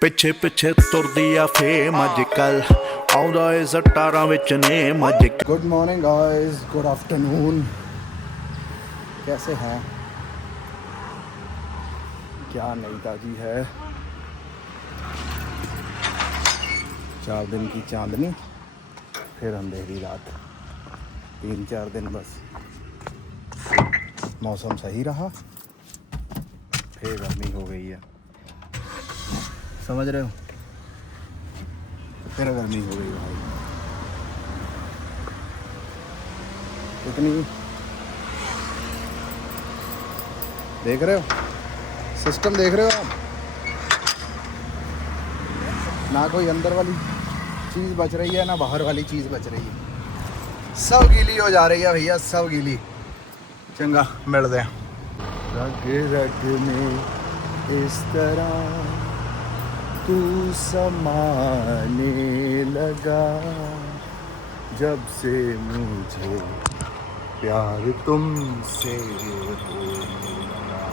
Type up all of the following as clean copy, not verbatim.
ਪਿੱਛੇ ਪਿੱਛੇ ਤੁਰਦੀ ਆ ਫੇਮ ਅੱਜ ਕੱਲ ਆਉਂਦਾ ਏ ਸਟਾਰਾਂ ਵਿੱਚ ਨੇਮ ਅੱਜ good morning guys, good afternoon. कैसे हैं? क्या नई ताजी है? 4 दिन की चांदनी, फिर अंधेरी रात। 3-4 दिन बस मौसम सही रहा, फिर गर्मी हो गई है। समझ रहे हो? फिर गर्मी हो गई भाई। इतनी देख रहे हो सिस्टम, देख रहे हो आप? ना कोई अंदर वाली चीज़ बच रही है, ना बाहर वाली चीज़ बच रही है। सब गीली हो जा रही है भैया, सब गीली। चंगा मिलते हैं। रग रग में इस तरह तू समाने लगा, जब से मुझे प्यार तुमसे होने लगा।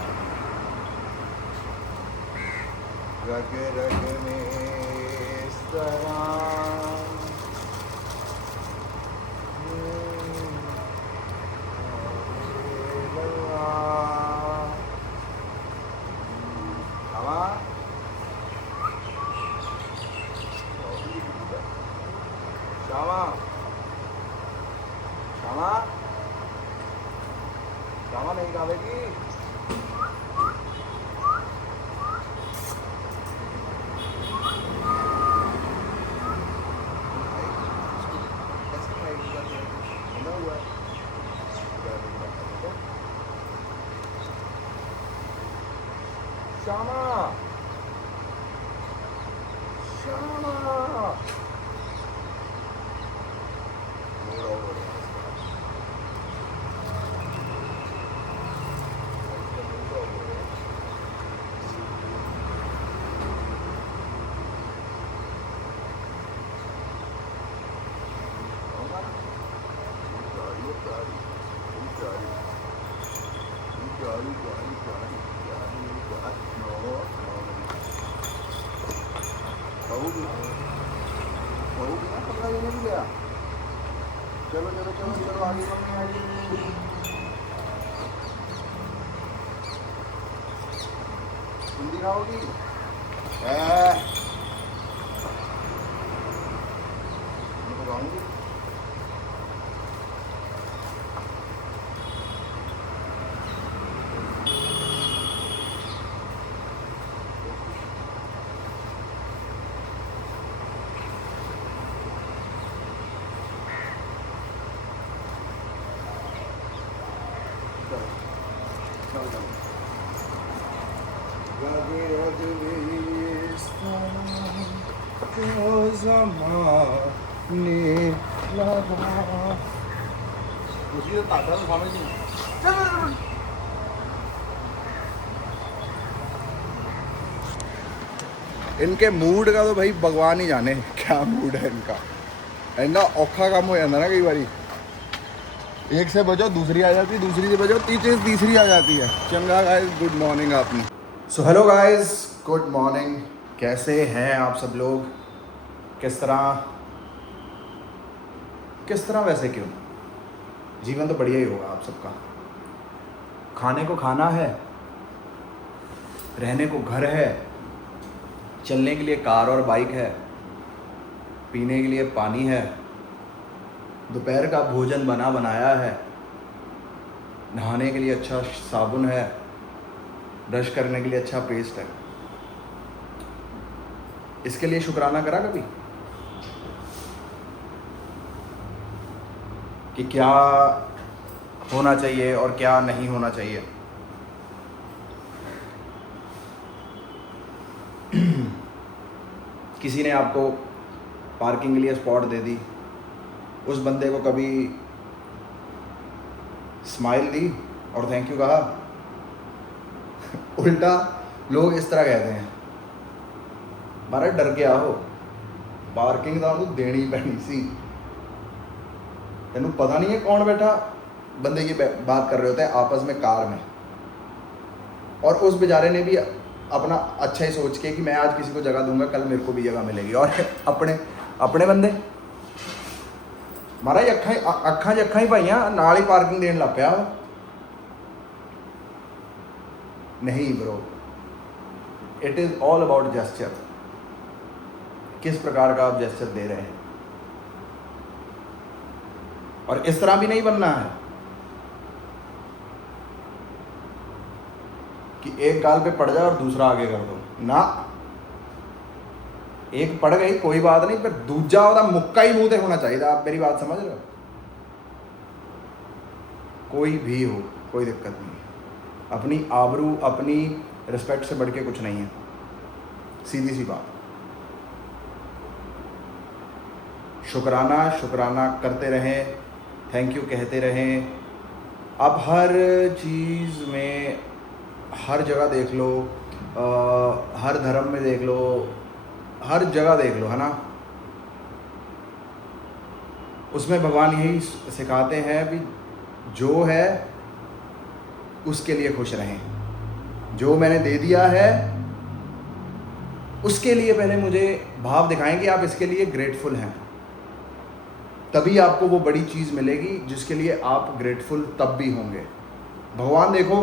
रग रग में इस तरह श्यामा श्यामा श्यामा नहीं गावेगी। श्यामा श्यामा चलो चलो चलो चलो आगे बढ़ने आगे। हिंदी खाओगी? खाऊंगी। इनके मूड का तो भाई भगवान ही जाने क्या मूड है इनका। इनका औखा काम हो जाता ना कई बारी। एक से बजो दूसरी आ जाती, दूसरी से बजो तीसरी आ जाती है। चंगा गाइस, गुड मॉर्निंग आपने। So hello guys, good morning. कैसे हैं आप सब लोग? किस तरह वैसे क्यों? जीवन तो बढ़िया ही होगा आप सबका। खाने को खाना है, रहने को घर है, चलने के लिए कार और बाइक है, पीने के लिए पानी है, दोपहर का भोजन बना बनाया है, नहाने के लिए अच्छा साबुन है, ब्रश करने के लिए अच्छा पेस्ट है। इसके लिए शुक्राना करा कभी कि क्या होना चाहिए और क्या नहीं होना चाहिए? किसी ने आपको पार्किंग के लिए स्पॉट दे दी, उस बंदे को कभी स्माइल दी और थैंक यू कहा? उल्टा लोग इस तरह कहते हैं, मारा डर गया हो, पार्किंग तो देनी पैनी सी। तेनू पता नहीं है कौन बैठा बंदे की बात कर रहे होते हैं आपस में कार में, और उस बेचारे ने भी अपना अच्छा ही सोच के कि मैं आज किसी को जगह दूंगा, कल मेरे को भी जगह मिलेगी। और अपने अपने बंदे महाराज अखा ही पाइया नाल ही पार्किंग देन लग पिया। नहीं bro, it is all about gesture, किस प्रकार का आप जेस्चर दे रहे हैं। और इस तरह भी नहीं बनना है कि एक गाल पे पड़ जाए और दूसरा आगे कर दो ना। एक पड़ गई कोई बात नहीं, पर दूजा ओदा मुक्का ही मुंह ते होना चाहिए। आप मेरी बात समझ रहे हो? कोई भी हो कोई दिक्कत नहीं है, अपनी आबरू अपनी रिस्पेक्ट से बढ़ के कुछ नहीं है, सीधी सी बात। शुक्राना शुक्राना करते रहें, थैंक यू कहते रहें। अब हर चीज़ में हर जगह देख लो, हर धर्म में देख लो, हर जगह देख लो, है ना, उसमें भगवान यही सिखाते हैं कि जो है उसके लिए खुश रहें। जो मैंने दे दिया है उसके लिए पहले मुझे भाव दिखाएं कि आप इसके लिए ग्रेटफुल हैं, तभी आपको वो बड़ी चीज़ मिलेगी जिसके लिए आप ग्रेटफुल तब भी होंगे। भगवान देखो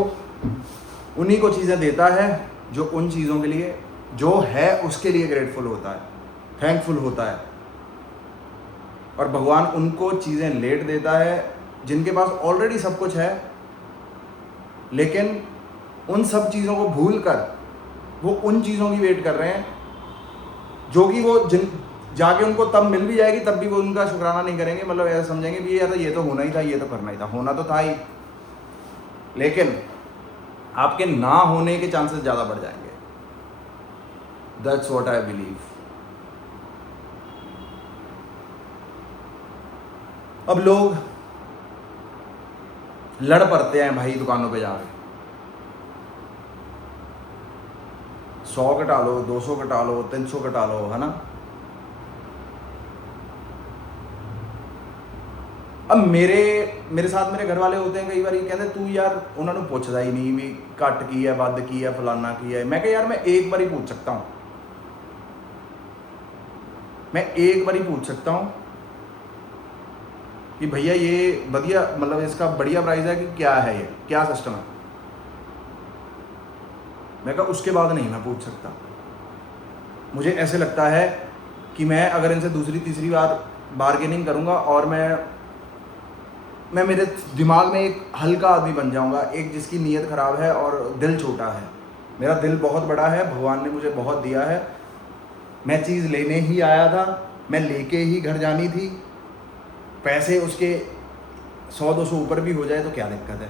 उन्हीं को चीज़ें देता है जो उन चीज़ों के लिए जो है उसके लिए ग्रेटफुल होता है, थैंकफुल होता है। और भगवान उनको चीज़ें लेट देता है जिनके पास ऑलरेडी सब कुछ है, लेकिन उन सब चीज़ों को भूल कर वो उन चीज़ों की वेट कर रहे हैं जो कि वो जाके उनको तब मिल भी जाएगी, तब भी वो उनका शुक्राना नहीं करेंगे। मतलब ऐसा समझेंगे भी यार ये तो होना ही था, ये तो करना ही था, होना तो था ही, लेकिन आपके ना होने के चांसेस ज़्यादा बढ़ जाएंगे। That's what I believe. अब लोग लड़ पड़ते हैं भाई दुकानों पे जाके, 100 कटा लो, 200 कटा लो, 300 कटा लो, है ना। अब मेरे साथ मेरे घर वाले होते हैं, कई बार ये कहते तू यार उन्होंने पूछता ही नहीं भी घट की है, बद की है, फलाना की है। मैं कह यार मैं एक बार ही पूछ सकता हूँ, मैं एक बार ही पूछ सकता हूँ कि भैया ये बढ़िया, मतलब इसका बढ़िया प्राइस है कि क्या है, ये क्या सिस्टम है। मैं कहा उसके बाद नहीं मैं पूछ सकता। मुझे ऐसे लगता है कि मैं अगर इनसे दूसरी तीसरी बार बार्गेनिंग करूँगा और मैं मेरे दिमाग में एक हल्का आदमी बन जाऊँगा, एक जिसकी नीयत ख़राब है और दिल छोटा है। मेरा दिल बहुत बड़ा है, भगवान ने मुझे बहुत दिया है। मैं चीज़ लेने ही आया था, मैं लेके ही घर जानी थी, पैसे उसके 100-200 ऊपर भी हो जाए तो क्या दिक्कत है,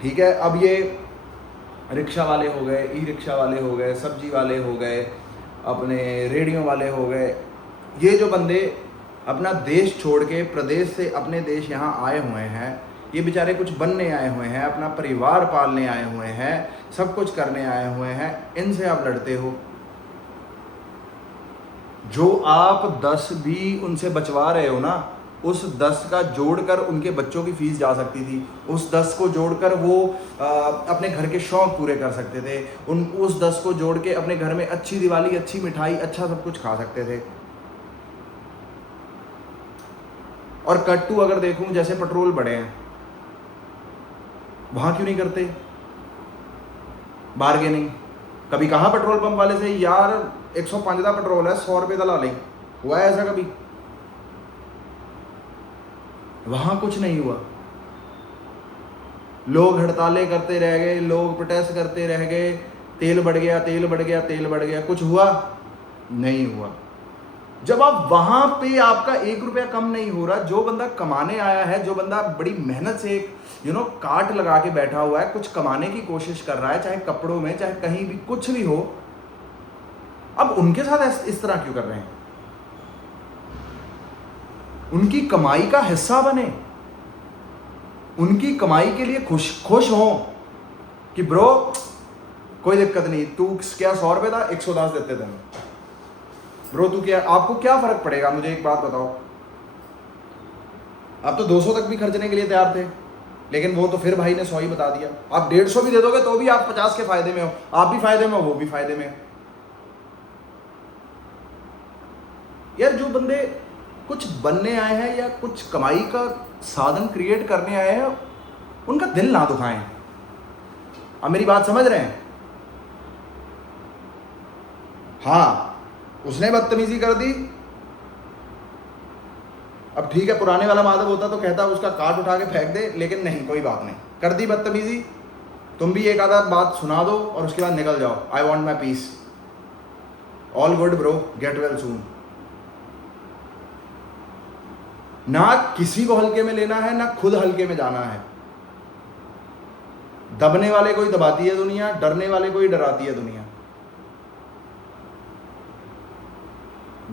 ठीक है। अब ये रिक्शा वाले हो गए, ई रिक्शा वाले हो गए, सब्जी वाले हो गए, अपने रेडियो वाले हो गए, ये जो बंदे अपना देश छोड़ के प्रदेश से अपने देश यहाँ आए हुए हैं, ये बेचारे कुछ बनने आए हुए हैं, अपना परिवार पालने आए हुए हैं, सब कुछ करने आए हुए हैं, इनसे आप लड़ते हो। जो आप 10 भी उनसे बचवा रहे हो ना, उस 10 का जोड़कर उनके बच्चों की फीस जा सकती थी, उस 10 को जोड़कर वो अपने घर के शौक पूरे कर सकते थे, उस 10 को जोड़ के अपने घर में अच्छी दिवाली, अच्छी मिठाई, अच्छा सब कुछ खा सकते थे। और कट्टू अगर देखूं, जैसे पेट्रोल बढ़े हैं, वहां क्यों नहीं करते बार्गेनिंग? कभी कहा पेट्रोल पंप वाले से यार 105 का पेट्रोल है, 100 रुपये का ला लें? हुआ है ऐसा कभी? वहां कुछ नहीं हुआ। लोग हड़तालें करते रह गए, लोग प्रोटेस्ट करते रह गए, तेल बढ़ गया, तेल बढ़ गया, तेल बढ़ गया, कुछ हुआ नहीं हुआ। जब आप वहां पे आपका 1 रुपया कम नहीं हो रहा, जो बंदा कमाने आया है, जो बंदा बड़ी मेहनत से एक काट लगा के बैठा हुआ है, कुछ कमाने की कोशिश कर रहा है, चाहे कपड़ों में, चाहे कहीं भी, कुछ भी हो, अब उनके साथ इस तरह क्यों कर रहे हैं? उनकी कमाई का हिस्सा बने, उनकी कमाई के लिए खुश हो कि ब्रो कोई दिक्कत नहीं, तू क्या 100 रुपये था, 110 देते थे ब्रो, तू क्या, आपको क्या फर्क पड़ेगा? मुझे एक बात बताओ, आप तो 200 तक भी खर्चने के लिए तैयार थे, लेकिन वो तो फिर भाई ने 100 ही बता दिया। आप 150 भी दे दोगे तो भी आप 50 के फायदे में हो, आप भी फायदे में हो, वो भी फायदे में हो। यार जो बंदे कुछ बनने आए हैं या कुछ कमाई का साधन क्रिएट करने आए हैं, उनका दिल ना दुखाएं। अब मेरी बात समझ रहे हैं? हाँ, उसने बदतमीजी कर दी, अब ठीक है, पुराने वाला माधव होता तो कहता उसका काट उठा के फेंक दे, लेकिन नहीं, कोई बात नहीं, कर दी बदतमीजी, तुम भी एक आधा बात सुना दो और उसके बाद निकल जाओ। I want my peace, all good bro, get well soon. ना किसी को हल्के में लेना है, ना खुद हल्के में जाना है। दबने वाले को ही दबाती है दुनिया, डरने वाले को ही डराती है दुनिया।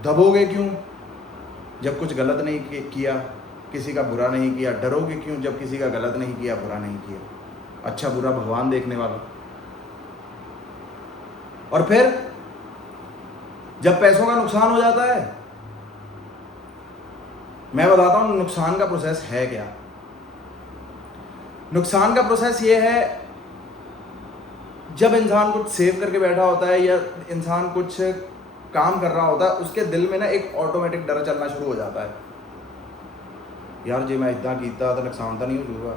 दबोगे क्यों जब कुछ गलत नहीं किया, किसी का बुरा नहीं किया? डरोगे क्यों जब किसी का गलत नहीं किया, बुरा नहीं किया? अच्छा बुरा भगवान देखने वाला। और फिर जब पैसों का नुकसान हो जाता है, मैं बताता हूं नुकसान का प्रोसेस है क्या। नुकसान का प्रोसेस ये है, जब इंसान कुछ सेव करके बैठा होता है या इंसान कुछ काम कर रहा होता है, उसके दिल में ना एक ऑटोमेटिक डर चलना शुरू हो जाता है। यार जे मैं इतना कीता तो नुकसान तो नहीं हो जाऊगा,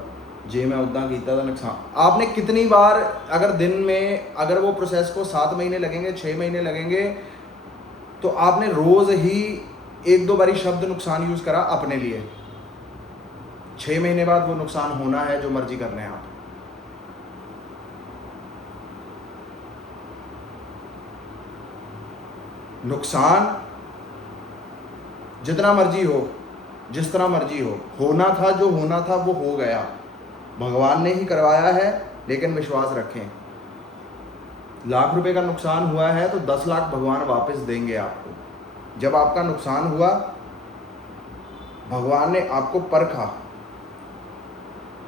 जे मैं उतना कीता तो नुकसान। आपने कितनी बार, अगर दिन में अगर वो प्रोसेस को 7 महीने लगेंगे, 6 महीने लगेंगे, तो आपने रोज ही 1-2 बारी शब्द नुकसान यूज करा अपने लिए। 6 महीने बाद वो नुकसान होना है, जो मर्जी करने हैं आप। नुकसान जितना मर्जी हो, जिस तरह मर्जी हो, होना था जो होना था वो हो गया, भगवान ने ही करवाया है। लेकिन विश्वास रखें, लाख रुपए का नुकसान हुआ है तो 10 लाख भगवान वापस देंगे आपको। जब आपका नुकसान हुआ, भगवान ने आपको परखा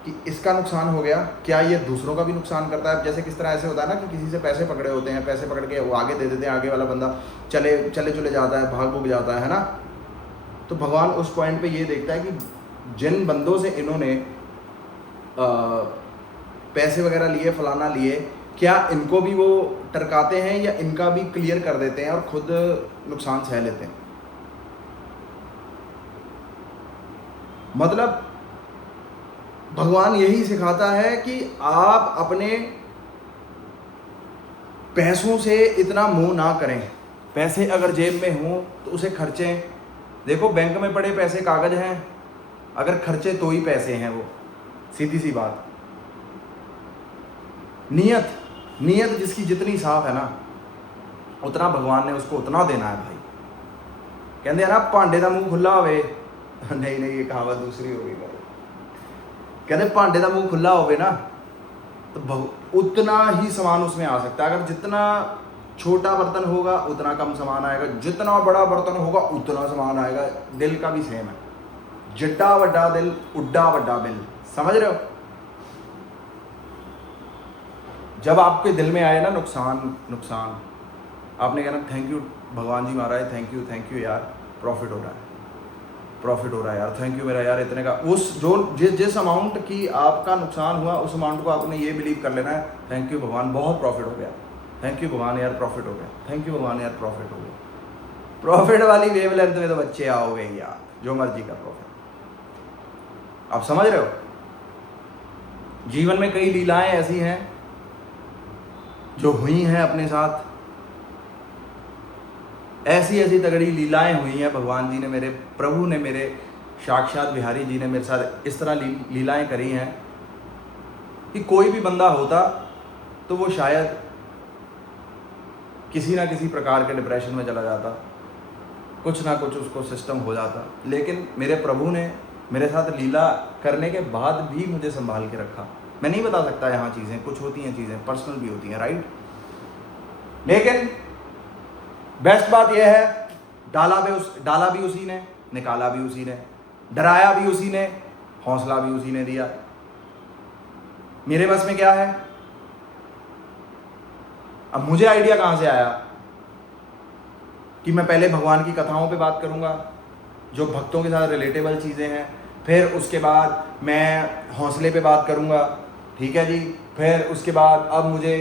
कि इसका नुकसान हो गया, क्या ये दूसरों का भी नुकसान करता है? जैसे किस तरह ऐसे होता है ना कि किसी से पैसे पकड़े होते हैं, पैसे पकड़ के वो आगे दे देते हैं, आगे वाला बंदा चले जाता है, भाग भूग जाता है ना। तो भगवान उस पॉइंट पे ये देखता है कि जिन बंदों से इन्होंने पैसे वगैरह लिए, फलाना लिए, क्या इनको भी वो टरकाते हैं या इनका भी क्लियर कर देते हैं और खुद नुकसान सह लेते हैं। मतलब भगवान यही सिखाता है कि आप अपने पैसों से इतना मोह ना करें। पैसे अगर जेब में हों तो उसे खर्चें। देखो, बैंक में पड़े पैसे कागज हैं, अगर खर्चे तो ही पैसे हैं वो, सीधी सी बात। नीयत जिसकी जितनी साफ है ना, उतना भगवान ने उसको उतना देना है भाई। कहते हैं ना, भांडे का मुंह खुला होवे, नहीं ये कहावत दूसरी हो गई। कहते भांडे का मुंह खुला होवे ना, तो उतना ही सामान उसमें आ सकता है। अगर जितना छोटा बर्तन होगा उतना कम सामान आएगा, जितना बड़ा बर्तन होगा उतना सामान आएगा। दिल का भी सेम है, जिड्डा वड्डा दिल उड्डा वड्डा बिल। समझ रहे हो? जब आपके दिल में आए ना नुकसान, आपने कहना थैंक यू भगवान जी महाराज, थैंक यू यार, प्रॉफिट हो रहा है यार, थैंक यू मेरा यार इतने का। उस जो जिस अमाउंट की आपका नुकसान हुआ, उस अमाउंट को आपने ये बिलीव कर लेना है, थैंक यू भगवान, बहुत प्रॉफिट हो गया, थैंक यू भगवान यार, प्रॉफिट हो गया, थैंक यू भगवान यार, प्रॉफिट हो गया। प्रॉफिट वाली वेवलेंथ में तो बच्चे आओगे यार, जो मर्जी का प्रॉफिट। आप समझ रहे हो? जीवन में कई लीलाएं ऐसी हैं जो हुई हैं अपने साथ, ऐसी तगड़ी लीलाएं हुई हैं। भगवान जी ने, मेरे प्रभु ने, मेरे साक्षात बिहारी जी ने मेरे साथ इस तरह लीलाएं करी हैं कि कोई भी बंदा होता तो वो शायद किसी ना किसी प्रकार के डिप्रेशन में चला जाता, कुछ ना कुछ उसको सिस्टम हो जाता। लेकिन मेरे प्रभु ने मेरे साथ लीला करने के बाद भी मुझे संभाल के रखा। मैं नहीं बता सकता यहाँ चीज़ें, कुछ होती हैं चीज़ें पर्सनल भी होती हैं, राइट। लेकिन बेस्ट बात यह है, डाला भी उसी ने, निकाला भी उसी ने, डराया भी उसी ने, हौसला भी उसी ने दिया। मेरे बस में क्या है? अब मुझे आइडिया कहाँ से आया कि मैं पहले भगवान की कथाओं पे बात करूंगा, जो भक्तों के साथ रिलेटेबल चीज़ें हैं, फिर उसके बाद मैं हौसले पे बात करूँगा, ठीक है जी। फिर उसके बाद अब मुझे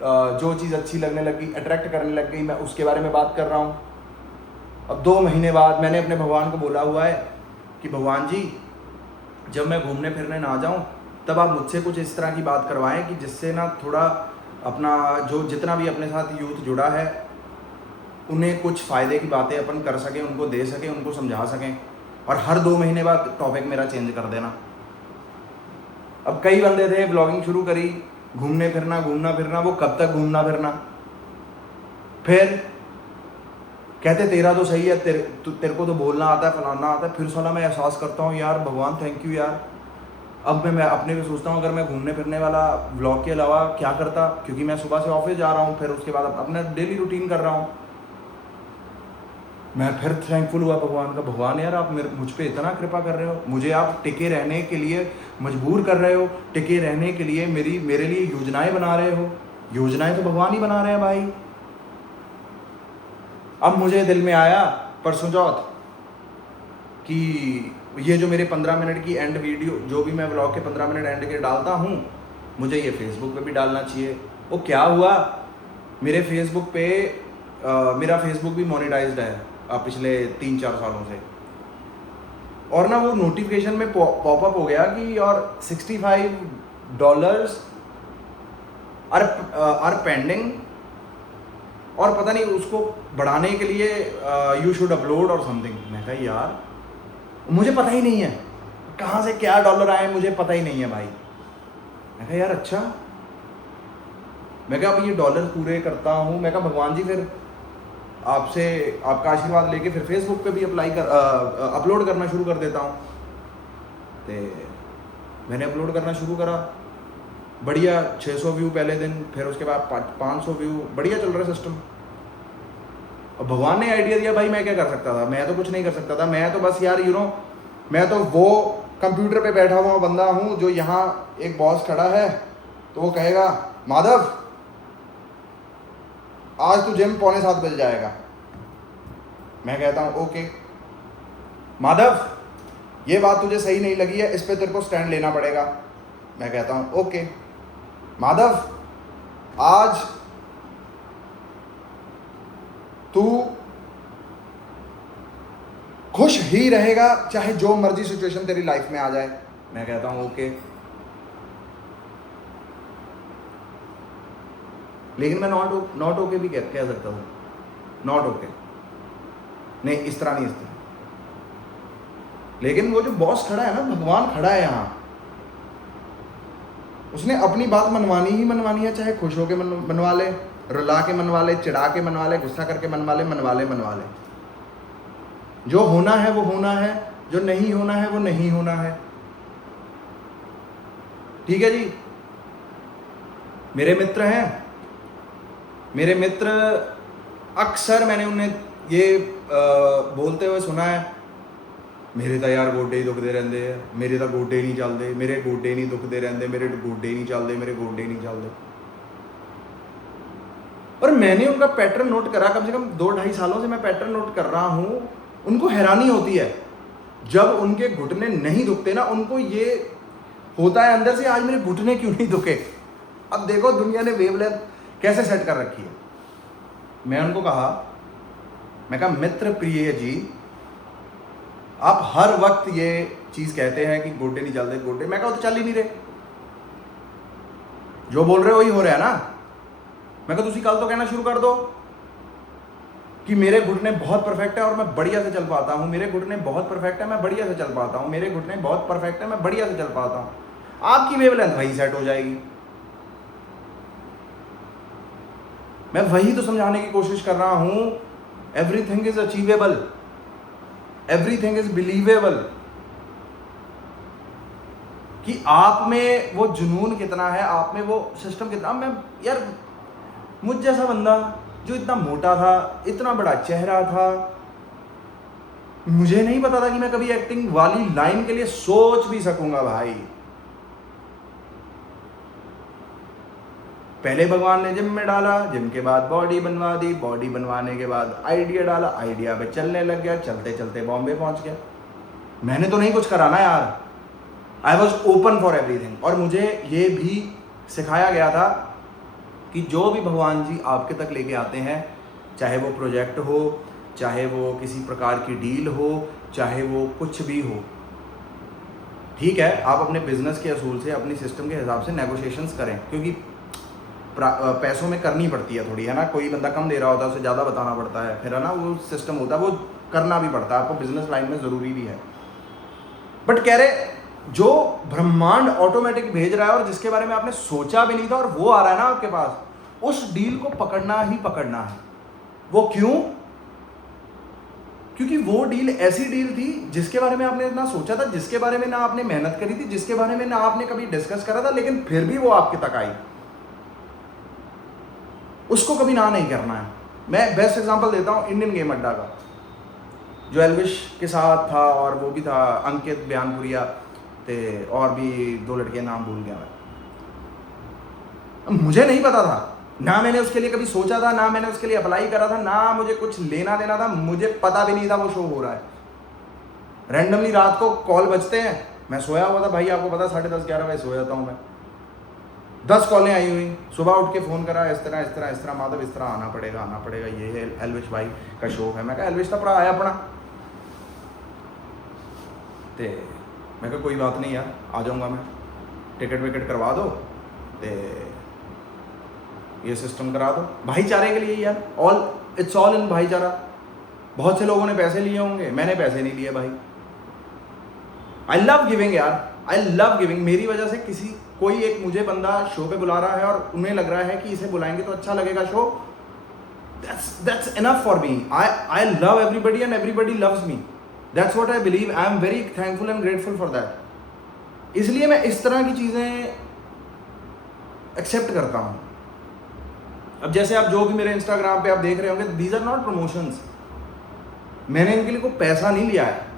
जो चीज़ अच्छी लगने लगी, अट्रैक्ट करने लग गई, मैं उसके बारे में बात कर रहा हूँ। अब 2 महीने बाद मैंने अपने भगवान को बोला हुआ है कि भगवान जी, जब मैं घूमने फिरने ना जाऊँ तब आप मुझसे कुछ इस तरह की बात करवाएं कि जिससे ना थोड़ा अपना जो जितना भी अपने साथ यूथ जुड़ा है उन्हें कुछ फ़ायदे की बातें अपन कर सकें, उनको दे सकें, उनको समझा सकें। और हर 2 महीने बाद टॉपिक मेरा चेंज कर देना। अब कई बंदे थे, ब्लॉगिंग शुरू करी, घूमने फिरना घूमना फिरना, वो कब तक घूमना फिरना। फिर कहते तेरा तो सही है, तेरे को तो बोलना आता है, फलाना आता है। फिर साला मैं एहसास करता हूँ यार भगवान थैंक यू यार। अब मैं अपने भी सोचता हूँ अगर मैं घूमने फिरने वाला व्लॉग के अलावा क्या करता, क्योंकि मैं सुबह से ऑफिस जा रहा हूँ, फिर उसके बाद अपना डेली रूटीन कर रहा हूँ। मैं फिर थैंकफुल हुआ भगवान का, भगवान यार आप मुझ पे इतना कृपा कर रहे हो, मुझे आप टिके रहने के लिए मजबूर कर रहे हो, टिके रहने के लिए मेरे लिए योजनाएं बना रहे हो। योजनाएं तो भगवान ही बना रहे हैं भाई। अब मुझे दिल में आया परसों चौथ कि ये जो मेरे 15 मिनट की एंड वीडियो, जो भी मैं व्लॉग के 15 मिनट एंड के डालता हूँ, मुझे ये फेसबुक पे भी डालना चाहिए। वो क्या हुआ, मेरे फेसबुक पे मेरा फेसबुक भी मोनेटाइज्ड है पिछले 3-4 सालों से। और ना वो नोटिफिकेशन में पॉपअप हो गया कि और $65 आर पेंडिंग, और पता नहीं उसको बढ़ाने के लिए यू शुड अपलोड और समथिंग। मैं कहा यार मुझे पता ही नहीं है कहाँ से क्या डॉलर आए, मुझे पता ही नहीं है भाई। मैं कहा यार अच्छा, मैं कहा अब ये डॉलर पूरे करता हूँ। मैं कहा भगवान जी फिर आपसे आपका आशीर्वाद लेके फिर फेसबुक पे भी अपलोड करना शुरू कर देता हूँ। तो मैंने अपलोड करना शुरू करा, बढ़िया 600 व्यू पहले दिन, फिर उसके बाद 500 व्यू, बढ़िया चल रहा सिस्टम। और भगवान ने आइडिया दिया भाई, मैं क्या कर सकता था, मैं तो कुछ नहीं कर सकता था। मैं तो बस यार मैं तो वो कंप्यूटर पे बैठा हुआ बंदा हूँ जो यहाँ एक बॉस खड़ा है तो वो कहेगा माधव आज तू जिम 6:45 बजे जाएगा। मैं कहता हूँ ओके माधव, ये बात तुझे सही नहीं लगी है, इस पे तेरे को स्टैंड लेना पड़ेगा। मैं कहता हूँ ओके माधव, आज तू खुश ही रहेगा चाहे जो मर्जी सिचुएशन तेरी लाइफ में आ जाए। मैं कहता हूँ ओके। लेकिन मैं नॉट ओके भी कह सकता हूँ, नॉट ओके नहीं, इस तरह नहीं, इस तरह। लेकिन वो जो बॉस खड़ा है ना, भगवान खड़ा है यहाँ, उसने अपनी बात मनवानी ही मनवानी है, चाहे खुश होके मनवा ले, रुला के मनवा ले, चिढ़ा के मनवा ले, गुस्सा करके मनवा ले। जो होना है वो होना है, जो नहीं होना है वो नहीं होना है। ठीक है जी। मेरे मित्र हैं, मेरे मित्र अक्सर मैंने उन्हें ये बोलते हुए सुना है, मेरे तो यार गोडे ही दुखते रहते हैं, मेरे तो गोडे नहीं चलते, मेरे गोडे नहीं दुखते रहते, मेरे गोडे नहीं चलते, मेरे गोडे नहीं चलते। और मैंने उनका पैटर्न नोट करा, कम से कम 2-2.5 सालों से मैं पैटर्न नोट कर रहा हूँ। उनको हैरानी होती है जब उनके घुटने नहीं दुखते ना, उनको ये होता है अंदर से आज मेरे घुटने क्यों नहीं दुखे। अब देखो दुनिया ने वेवलेंथ कैसे सेट कर रखी है। मैं उनको कहा, मैं कहा मित्र प्रिय जी, आप हर वक्त ये चीज कहते हैं कि गोडे नहीं चलते, गोडे। मैं कहा तो चल ही नहीं रहे, जो बोल रहे हो वही हो रहा है ना। मैं कहा तुसी कल तो कहना शुरू कर दो कि मेरे घुटने बहुत परफेक्ट है और मैं बढ़िया से चल पाता हूं, मेरे घुटने बहुत परफेक्ट है, मैं बढ़िया से चल पाता हूं, मेरे घुटने बहुत परफेक्ट है, मैं बढ़िया से चल पाता हूं। आपकी वेवलेंथ वही सेट हो जाएगी। मैं वही तो समझाने की कोशिश कर रहा हूं। Everything is achievable, everything is believable. कि आप में वो जुनून कितना है, आप में वो सिस्टम कितना। मैं यार मुझ जैसा बंदा जो इतना मोटा था, इतना बड़ा चेहरा था, मुझे नहीं पता था कि मैं कभी एक्टिंग वाली लाइन के लिए सोच भी सकूंगा भाई। पहले भगवान ने जिम में डाला, जिम के बाद बॉडी बनवा दी, बॉडी बनवाने के बाद आइडिया डाला, आइडिया पे चलने लग गया, चलते चलते बॉम्बे पहुंच गया। मैंने तो नहीं कुछ करा ना यार, I was open for everything. और मुझे ये भी सिखाया गया था कि जो भी भगवान जी आपके तक लेके आते हैं, चाहे वो प्रोजेक्ट हो, चाहे वो किसी प्रकार की डील हो, चाहे वो कुछ भी हो, ठीक है, आप अपने बिजनेस के असूल से, अपनी सिस्टम के हिसाब से नेगोशिएशंस करें, क्योंकि पैसों में करनी पड़ती है थोड़ी, है ना। कोई बंदा कम दे रहा होता है, उसे ज़्यादा बताना पड़ता है, फिर है ना, वो सिस्टम होता है, वो करना भी पड़ता है आपको, बिजनेस लाइन में ज़रूरी भी है। बट कह रहे जो ब्रह्मांड ऑटोमेटिक भेज रहा है और जिसके बारे में आपने सोचा भी नहीं था और वो आ रहा है ना आपके पास, उस डील को पकड़ना ही पकड़ना है। वो क्यों? क्योंकि वो डील ऐसी डील थी जिसके बारे में आपने ना सोचा था, जिसके बारे में ना आपने मेहनत करी थी, जिसके बारे में ना आपने कभी डिस्कस करा था, लेकिन फिर भी वो आपके तक आई। उसको कभी ना नहीं करना है। मैं बेस्ट एग्जांपल देता हूं इंडियन गेम अड्डा का, जो एल्विश के साथ था, और वो भी था अंकित बयानपुरिया थे, और भी 2 लड़के, नाम भूल गया मैं। मुझे नहीं पता था, ना मैंने उसके लिए कभी सोचा था, ना मैंने उसके लिए अप्लाई करा था, ना मुझे कुछ लेना देना था, मुझे पता भी नहीं था वो शो हो रहा है। रैंडमली रात को कॉल बजते हैं, मैं सोया हुआ था भाई, आपको पता 10:30 11 बजे सो जाता हूँ मैं। 10 कॉलें आई हुई, सुबह उठ के फ़ोन करा, इस तरह माधव इस तरह आना पड़ेगा, ये है एल्विश भाई का शो है। मैं कहा एल्विश का भरा आया अपना, तो मैं कहा कोई बात नहीं यार, आ जाऊँगा मैं, टिकट विकेट करवा दो, तो ये सिस्टम करा दो, भाईचारे के लिए यार, इट्स ऑल इन भाईचारा। बहुत से लोगों ने पैसे लिए होंगे, मैंने पैसे नहीं लिए भाई। आई लव गिविंग यार, आई लव गिविंग। मेरी वजह से कोई एक मुझे बंदा शो पे बुला रहा है और उन्हें लग रहा है कि इसे बुलाएंगे तो अच्छा लगेगा show, that's enough for me. I love everybody and everybody loves me. That's what I believe. I am very thankful and grateful for that. इसलिए मैं इस तरह की चीज़ें एक्सेप्ट करता हूँ। अब जैसे आप जो भी मेरे इंस्टाग्राम पे आप देख रहे होंगे, दीज आर नॉट प्रमोशंस। मैंने इनके लिए कोई पैसा नहीं लिया है।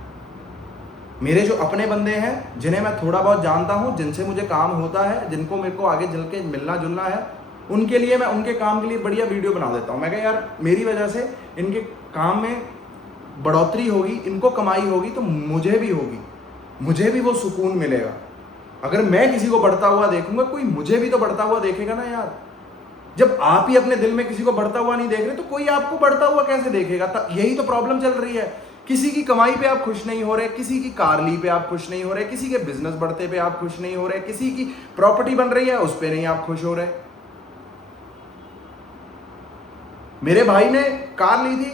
मेरे जो अपने बंदे हैं, जिन्हें मैं थोड़ा बहुत जानता हूँ, जिनसे मुझे काम होता है, जिनको मेरे को आगे चल के मिलना जुलना है, उनके लिए मैं उनके काम के लिए बढ़िया वीडियो बना देता हूँ। मैं कहा यार मेरी वजह से इनके काम में बढ़ोतरी होगी, इनको कमाई होगी, तो मुझे भी होगी, मुझे भी वो सुकून मिलेगा। अगर मैं किसी को बढ़ता हुआ देखूंगा, कोई मुझे भी तो बढ़ता हुआ देखेगा ना यार। जब आप ही अपने दिल में किसी को बढ़ता हुआ नहीं देख रहे, तो कोई आपको बढ़ता हुआ कैसे देखेगा? यही तो प्रॉब्लम चल रही है। किसी की कमाई पे आप खुश नहीं हो रहे, किसी की कार ली पे आप खुश नहीं हो रहे, किसी के बिजनेस बढ़ते पे आप खुश नहीं हो रहे, किसी की प्रॉपर्टी बन रही है उस पे नहीं आप खुश हो रहे। मेरे भाई ने कार ली थी,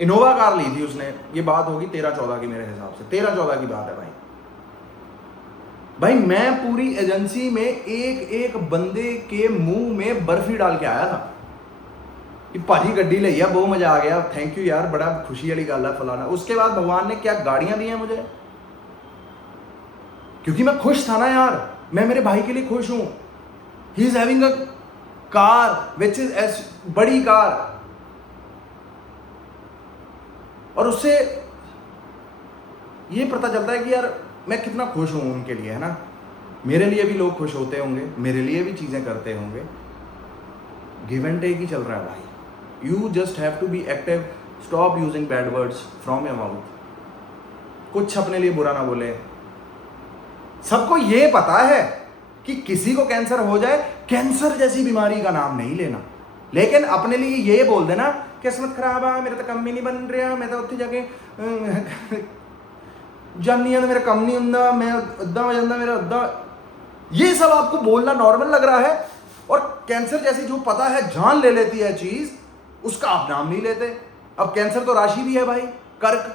इनोवा कार ली थी उसने, ये बात होगी 13-14 की, मेरे हिसाब से 13-14 की बात है भाई। मैं पूरी एजेंसी में एक बंदे के मुंह में बर्फी डाल के आया था कि भाजी गड्डी ले आ, बहुत मजा आ गया, थैंक यू यार, बड़ा खुशी वाली गल है फलाना। उसके बाद भगवान ने क्या गाड़ियां दी हैं मुझे, क्योंकि मैं खुश था ना यार। मैं मेरे भाई के लिए खुश हूं। He is having a car which is S बड़ी कार, और उससे ये पता चलता है कि यार मैं कितना खुश हूं उनके लिए, है ना। मेरे लिए भी लोग खुश होते होंगे, मेरे लिए भी चीजें करते होंगे। गिव एंड टेक ही चल रहा है भाई। You just have to be active, stop using bad words from your mouth. कुछ अपने लिए बुरा ना बोले। सबको ये पता है कि किसी को कैंसर हो जाए, कैंसर जैसी बीमारी का नाम नहीं लेना, लेकिन अपने लिए ये बोल देना किस्मत खराब है, मेरा तो कम ही नहीं बन रहा, मैं तो उत्थे जाके जानी है तो मेरा कम नहीं होंदा, मैं अद्धा हो जाता मेरा अद्धा। ये सब आपको बोलना नॉर्मल लग रहा है, और कैंसर जैसी जो पता है जान ले लेती है चीज, उसका आप नाम नहीं लेते। अब कैंसर तो राशि भी है भाई, कर्क।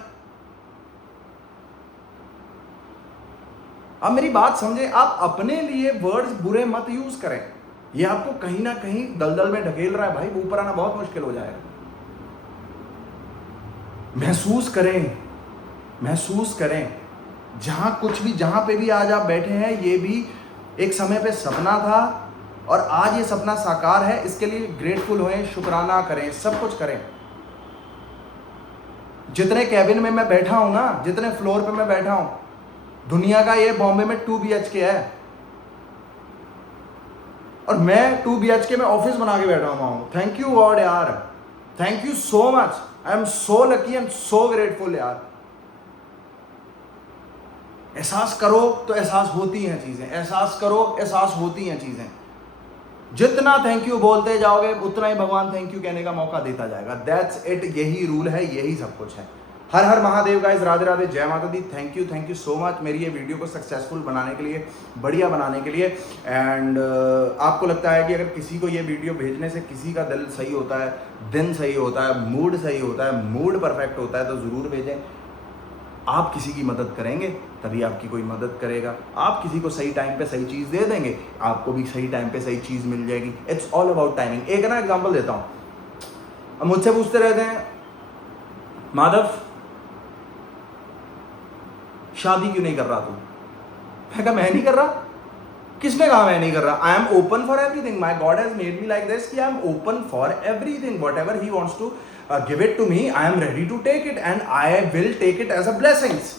अब मेरी बात समझे, आप अपने लिए वर्ड्स बुरे मत यूज करें। ये आपको कहीं ना कहीं दलदल में ढकेल रहा है भाई, ऊपर आना बहुत मुश्किल हो जाएगा। महसूस करें जहां पे भी आज आप बैठे हैं, ये भी एक समय पे सपना था और आज ये सपना साकार है। इसके लिए ग्रेटफुल होएं, शुक्राना करें, सब कुछ करें। जितने कैबिन में मैं बैठा हूं ना, जितने फ्लोर पे मैं बैठा हूं, दुनिया का ये बॉम्बे में 2 BHK है, और मैं 2 BHK में ऑफिस बना के बैठा हुआ हूं। थैंक यू गॉड यार, thank you so much. I am so lucky, I am so grateful यार। एहसास करो तो एहसास होती हैं चीजें, एहसास करो एहसास होती हैं चीजें। जितना थैंक यू बोलते जाओगे उतना ही भगवान थैंक यू कहने का मौका देता जाएगा। दैट्स इट, यही रूल है, यही सब कुछ है। हर हर महादेव गाइस, राधे राधे, जय माता दी। थैंक यू सो मच मेरी ये वीडियो को सक्सेसफुल बनाने के लिए, बढ़िया बनाने के लिए। एंड आपको लगता है कि अगर किसी को ये वीडियो भेजने से किसी का दिल सही होता है, दिन सही होता है, मूड सही होता है, मूड परफेक्ट होता है, तो ज़रूर भेजें। आप किसी की मदद करेंगे तभी आपकी कोई मदद करेगा। आप किसी को सही टाइम पे सही चीज़ दे देंगे, आपको भी सही टाइम पे सही चीज़ मिल जाएगी। It's all about timing. एक ना एग्जांपल देता हूँ, अब मुझसे पूछते रहते हैं माधव शादी क्यों नहीं कर रहा तू? मैं कहा मैं नहीं कर रहा। किसने कहा मैं नहीं कर रहा? I am open for everything. My god has made me like this कि I am open for everything. Whatever he wants to give it to me, I am ready to take it and I will take it as a blessings.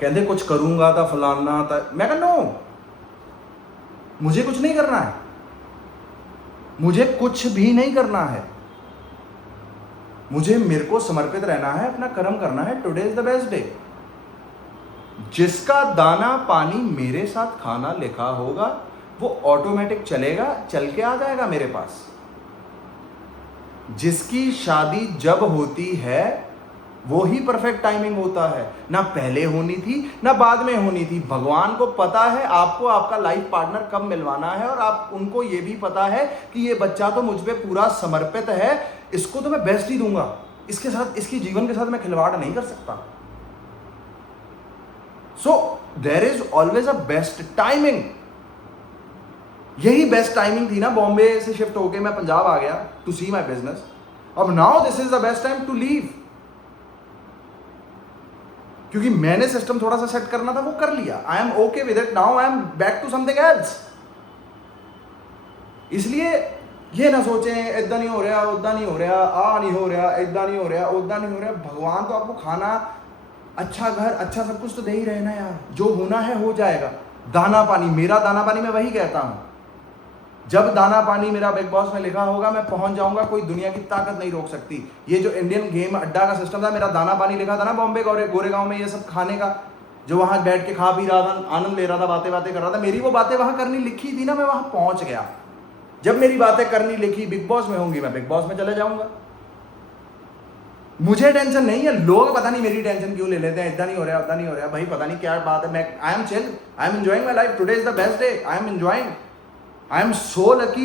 कहते कुछ करूंगा था फलाना था, मैं कहा no, मुझे कुछ नहीं करना है, मुझे कुछ भी नहीं करना है। मुझे मेरे को समर्पित रहना है, अपना कर्म करना है। Today is the best day. जिसका दाना पानी मेरे साथ खाना लिखा होगा वो ऑटोमेटिक चलेगा, चल के आ जाएगा मेरे पास। जिसकी शादी जब होती है वो ही परफेक्ट टाइमिंग होता है, ना पहले होनी थी ना बाद में होनी थी। भगवान को पता है आपको आपका लाइफ पार्टनर कब मिलवाना है, और आप उनको ये भी पता है कि ये बच्चा तो मुझ पे पूरा समर्पित है, इसको तो मैं बेस्ट ही दूंगा, इसके साथ, इसके जीवन के साथ मैं खिलवाड़ नहीं कर सकता। So there is always a best timing. यही बेस्ट टाइमिंग थी ना, बॉम्बे से शिफ्ट होके मैं पंजाब आ गया टू सी माई बिजनेस। अब now this is the best time to leave, क्योंकि मैंने सिस्टम थोड़ा सा सेट करना था, वो कर लिया। I am okay with it, now I am back to something else. इसलिए ये ना सोचें इदा नहीं हो रहा, उदा नहीं हो रहा, आ नहीं हो रहा, इदा नहीं हो रहा, उदा नहीं हो रहा। भगवान तो आपको खाना, अच्छा घर, अच्छा सब कुछ तो दे ही रहे ना यार। जो होना है हो जाएगा। दाना पानी, मेरा दाना पानी मैं वही कहता हूं। जब दाना पानी मेरा बिग बॉस में लिखा होगा मैं पहुंच जाऊंगा, कोई दुनिया की ताकत नहीं रोक सकती। ये जो इंडियन गेम अड्डा का सिस्टम था, मेरा दाना पानी लिखा था ना बॉम्बे गोरेगांव में, ये सब खाने का, जो वहां बैठ के खा पी रहा था, आनंद ले रहा था, बातें बातें कर रहा था, मेरी वो बातें वहां करनी लिखी थी ना, मैं वहां पहुंच गया। जब मेरी बातें करनी लिखी बिग बॉस में होंगी, मैं बिग बॉस में चले जाऊंगा। मुझे टेंशन नहीं है, लोग पता नहीं मेरी टेंशन क्यों ले लेते हैं, इतना नहीं हो रहा, उतना नहीं हो रहा, भाई पता नहीं क्या बात है। मैं I am chill, I am enjoying my life. Today is the best day, I am enjoying. I am so lucky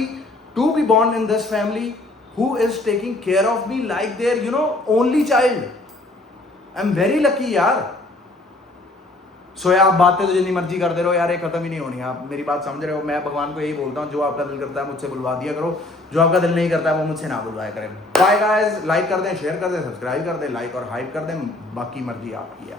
to be born in this family who is taking care of me like their, only child. I am very lucky यार। सो यार, आप बातें तो जितनी मर्जी करते रहो यार, ये खत्म ही नहीं होनी। आप मेरी बात समझ रहे हो। मैं भगवान को यही बोलता हूँ, जो आपका दिल करता है मुझसे बुलवा दिया करो, जो आपका दिल नहीं करता है वो मुझसे ना बुलवाया करें। बाय गाइस, लाइक कर दें, शेयर कर दें, सब्सक्राइब कर दें, लाइक और हाइप कर दें, बाकी मर्जी आपकी है।